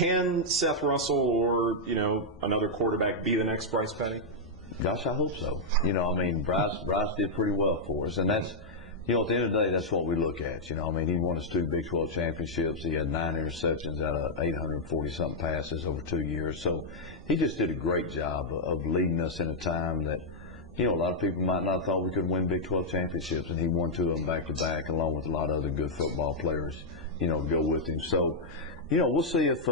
Can Seth Russell or, another quarterback be the next Bryce Petty? Gosh, I hope so. Bryce did pretty well for us, and that's, at the end of the day, that's what we look at. He won us 2 Big 12 championships. He had 9 interceptions out of 840-something passes over 2 years. So he just did a great job of leading us in a time that, a lot of people might not have thought we could win Big 12 championships, and he won 2 of them back-to-back, along with a lot of other good football players, to go with him. So, we'll see if,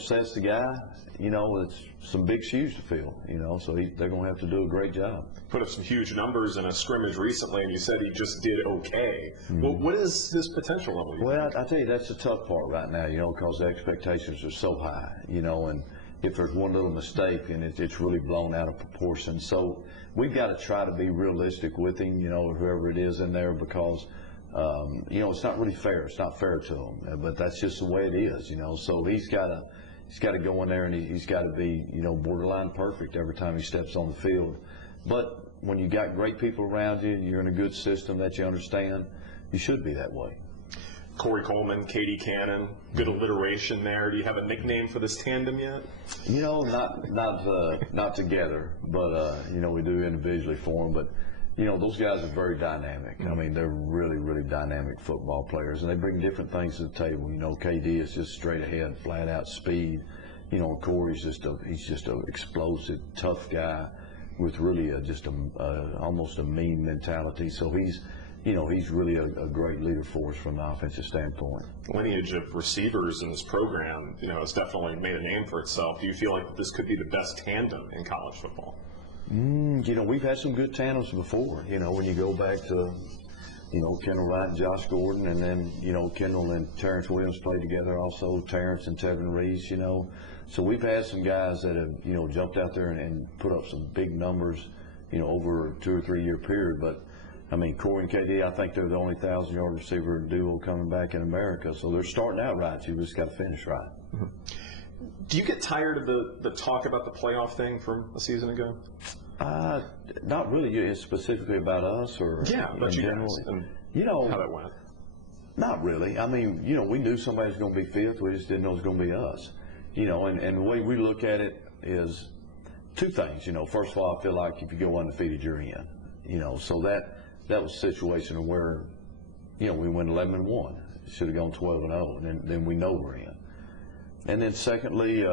Seth's the guy. It's some big shoes to fill, so they're going to have to do a great job. Put up some huge numbers in a scrimmage recently, and you said he just did okay. Mm-hmm. Well, what is his potential level? Well, I tell you, that's the tough part right now, because the expectations are so high, and if there's one little mistake, and it's really blown out of proportion. So we've got to try to be realistic with him, whoever it is in there, because it's not really fair. It's not fair to him, but that's just the way it is, So he's got to go in there, and he's got to be, borderline perfect every time he steps on the field. But when you got great people around you, you're in a good system that you understand, you should be that way. Corey Coleman, Katie Cannon, good alliteration there. Do you have a nickname for this tandem yet? Not together, but we do individually for them. But those guys are very dynamic. They're really, really dynamic football players, and they bring different things to the table. KD is just straight ahead, flat out speed. Corey's he's just an explosive, tough guy with really almost a mean mentality. So he's really a great leader for us from an offensive standpoint. Lineage of receivers in this program, has definitely made a name for itself. Do you feel like this could be the best tandem in college football? We've had some good tandems before. When you go back to, Kendall Wright and Josh Gordon, and then, Kendall and Terrence Williams played together also, Terrence and Tevin Reese, So we've had some guys that have, jumped out there and put up some big numbers, over a 2 or 3 year period. But, Corey and KD, I think they're the only 1,000-yard receiver duo coming back in America. So they're starting out right. You just got to finish right. Mm-hmm. Do you get tired of the talk about the playoff thing from a season ago? Not really. It's specifically about us, or about in you general. Guys and how that went. Not really. We knew somebody was going to be fifth. We just didn't know it was going to be us. And the way we look at it is 2 things. First of all, I feel like if you go undefeated, you're in. So that was a situation where, we went 11-1. Should have gone 12-0, and then we know we're in. And then secondly,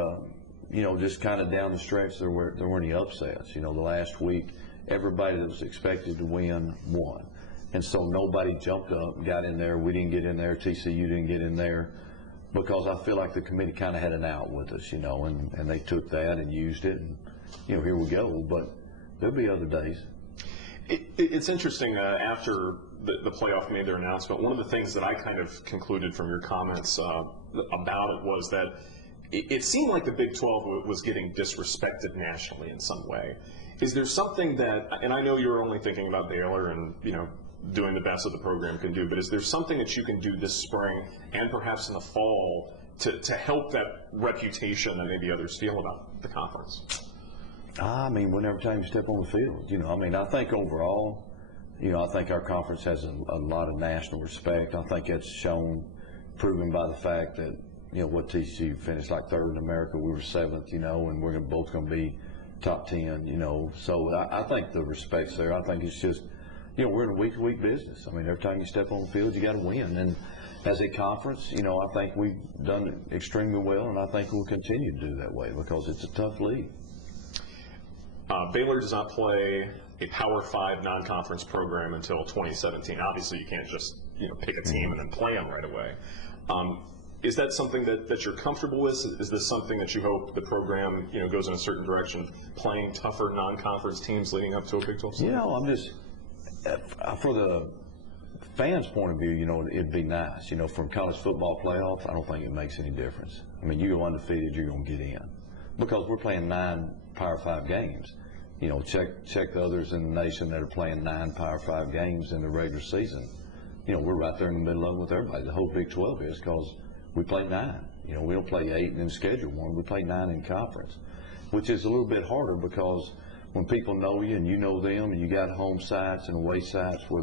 just kind of down the stretch, there weren't any upsets. The last week, everybody that was expected to win won. And so nobody jumped up and got in there. We didn't get in there. TCU didn't get in there, because I feel like the committee kind of had an out with us, and they took that and used it. And, here we go. But there'll be other days. It's interesting, after the playoff made their announcement, one of the things that I kind of concluded from your comments about it was that it seemed like the Big 12 was getting disrespected nationally in some way. Is there something that, and I know you're only thinking about Baylor and, doing the best that the program can do, but is there something that you can do this spring and perhaps in the fall to help that reputation that maybe others feel about the conference? Whenever time you step on the field, I think overall, I think our conference has a lot of national respect. I think that's proven by the fact that, what TCU finished like 3rd in America, we were 7th, and we're both going to be top 10, So I think the respect's there. I think it's just, we're in a week-to-week business. Every time you step on the field, you got to win. And as a conference, I think we've done extremely well, and I think we'll continue to do that way because it's a tough league. Baylor does not play a Power 5 non-conference program until 2017. Obviously, you can't just pick a team and then play them right away. Is that something that you're comfortable with? Is this something that you hope the program goes in a certain direction, playing tougher non-conference teams leading up to a Big 12 season? I'm just for the fans' point of view, it'd be nice. From college football playoff, I don't think it makes any difference. You go undefeated, you're going to get in because we're playing 9 Power 5 games. Check the others in the nation that are playing 9 Power 5 games in the regular season. We're right there in the middle of it with everybody. The whole Big 12 is because we play 9. We don't play 8 in Schedule 1. We play 9 in conference, which is a little bit harder because when people know you and you know them and you got home sites and away sites where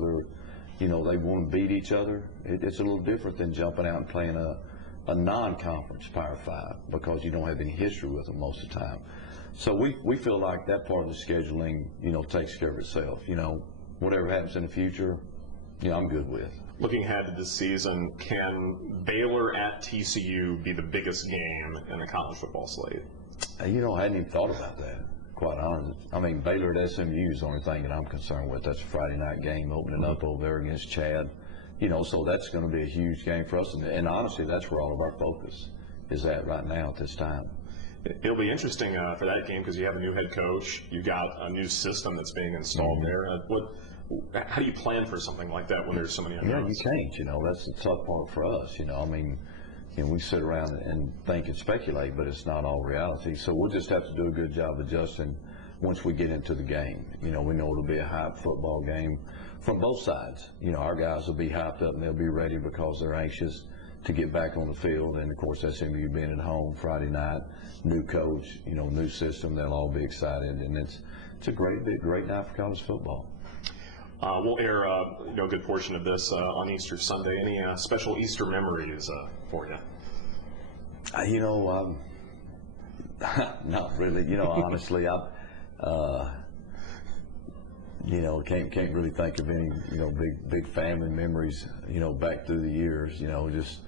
they want to beat each other, it's a little different than jumping out and playing a a non-conference Power 5 because you don't have any history with them most of the time. So we feel like that part of the scheduling, takes care of itself. Whatever happens in the future, I'm good with. Looking ahead to this season, can Baylor at TCU be the biggest game in the college football slate? I hadn't even thought about that, quite honest. I mean, Baylor at SMU is the only thing that I'm concerned with. That's a Friday night game opening up over there against Chad. So that's going to be a huge game for us. And honestly, that's where all of our focus is at right now at this time. It'll be interesting for that game because you have a new head coach. You got a new system that's being installed there. How do you plan for something like that when there's so many unknowns? Yeah, you can't. That's the tough part for us. We sit around and think and speculate, but it's not all reality. So we'll just have to do a good job adjusting once we get into the game. We know it'll be a hyped football game from both sides. Our guys will be hyped up and they'll be ready because they're anxious to get back on the field. And of course, SMU being at home Friday night, new coach, new system, they'll all be excited. And it's a great night for college football. We'll air a good portion of this on Easter Sunday. Any special Easter memories for you? Not really. Honestly, can't really think of any big family memories. Back through the years. Just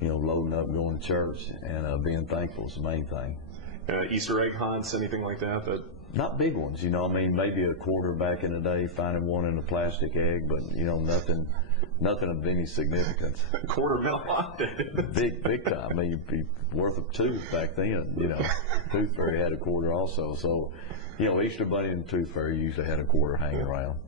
loading up, going to church, and being thankful is the main thing. Easter egg hunts, anything like that? Not big ones, maybe a quarter back in the day, finding one in a plastic egg, but nothing of any significance. Quarter bill big time. I mean, you'd be worth a tooth back then. Tooth Fairy had a quarter also. So, Easter Bunny and Tooth Fairy usually had a quarter hanging around.